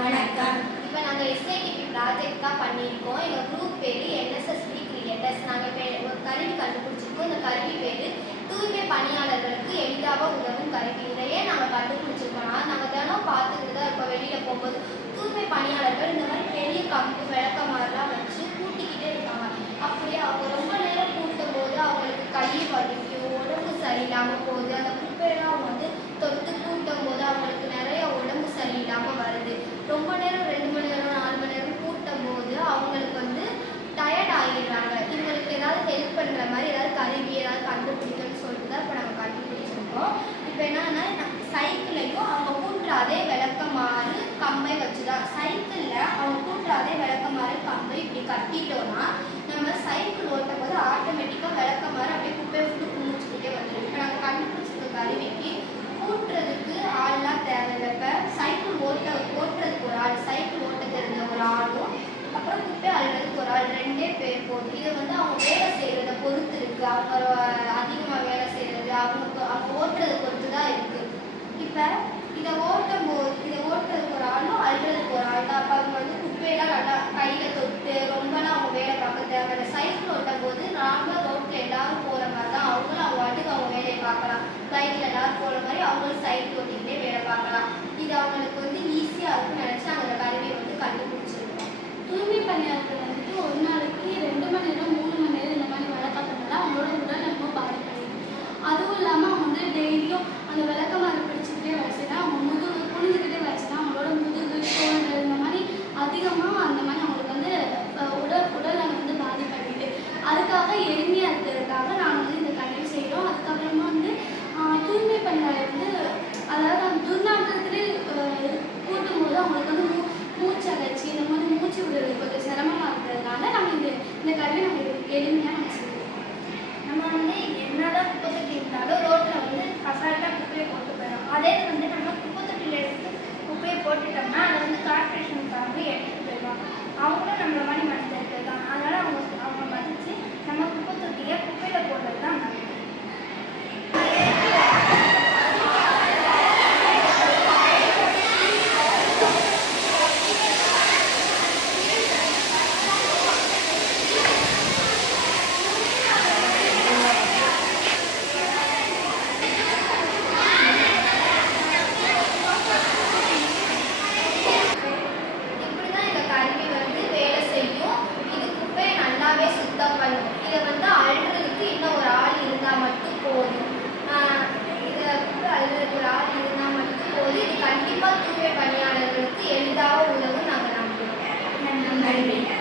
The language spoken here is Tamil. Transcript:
வணக்கம். இப்போ நாங்கள் எஸ்ஐடிபி ப்ராஜெக்ட் தான் பண்ணியிருக்கோம். எங்கள் குரூப் பேர் என்எஸ்எஸ்பி கிரியேட்டர்ஸ் நாங்கள் இப்போ ஒரு கருவி கண்டுபிடிச்சிருக்கோம். இந்த கருவி பேர் தூய்மை பணியாளர்களுக்கு எளிதாக உதவும் கருவி. இதையே நாங்கள் கண்டுபிடிச்சிருக்கோம்னா நாங்கள் தினம் பார்த்துக்கிட்டு தான் இப்போ வெளியில் போகும்போது தூய்மை பணியாளர்கள் இந்த மாதிரி பெரிய கம்பு விளக்க மாதிரிலாம் வச்சு கூட்டிக்கிட்டே இருக்காங்க. அப்படியே அவங்க ரொம்ப நேரம் கூட்டும் போது அவங்களுக்கு கை வலிக்கும் உடம்பு சரியில்லாமல் போகுது. அந்த குப்பையெல்லாம் அவங்க வந்து தொட்டு கூட்டும் போது அவங்களுக்கு நிறைய உடம்பு சரியில்லாமல் வருது ரொம்ப நேரம் ரெண்டு மணி நேரம் நாலு மணி நேரம் கூட்டும் போது அவங்களுக்கு வந்து டயர்ட் ஆகிடுறாங்க இவங்களுக்கு ஏதாவது ஹெல்ப் பண்ணுற மாதிரி ஏதாவது கருவி ஏதாவது கண்டுபிடிக்கணும்னு சொல்லிட்டு தான் இப்போ நம்ம கண்டுபிடிச்சிருக்கோம் இப்போ என்னன்னா சைக்கிளையும் அவங்க கூட்டுற அதே விளக்கமாறு கம்பை வச்சு தான் சைக்கிளில் அவங்க கூட்டுற அதே விளக்கமாறு கம்பு இப்படி கட்டிட்டோம்னா நம்ம சைக்கிள் ஓட்டும் போது ஆட்டோமேட்டிக்காக விளக்கமாறு அப்படியே குப்பையை விட்டு குமிச்சுக்கிட்டே வந்துடும் இப்போ நாங்கள் கண்டுபிடிச்சிருக்க கருவிக்கு கூட்டுறதுக்கு ஆள்லாம் தேவையில்லை. இப்போ சைக்கிள் ஓட்ட ஓட்டுறதுக்கு ஒரு ஆள் சைக்கிள் ஓட்ட தெரிஞ்ச ஒரு ஆளும் அப்புறம் குப்பை அள்ளுறதுக்கு ஒரு ஆள் ரெண்டே பேர் போதும் இது வந்து அவங்க வேலை செய்கிறத பொறுத்து இருக்குது அவங்க லைட்டாக நல்லா கையில் தொட்டு ரொம்பலாம் அவங்க வேலை பார்க்கறது அந்த சைக்கிள் ஓட்டும் போது நார்மலாக ரோட்டில் எல்லாரும் போற மாதிரி தான் அவங்களும் அவங்க வாட்டுக்கு அவங்க வேலையை பார்க்கலாம். பைக்ல எல்லாரும் போற மாதிரி அவங்களும் சைக்கிள் ஓட்டிக்கிட்டே வேலை பார்க்கலாம். இது அவங்களுக்கு வந்து ஈஸியா இருக்கும்னு நினச்சி அந்த கருவியை வந்து கண்டுபிடிச்சி கண்டிப்பாக தூய்மை பணியாளர்களுக்கு எளிதாக உதவும் நாங்கள் நம்புகிறோம் நன்றி.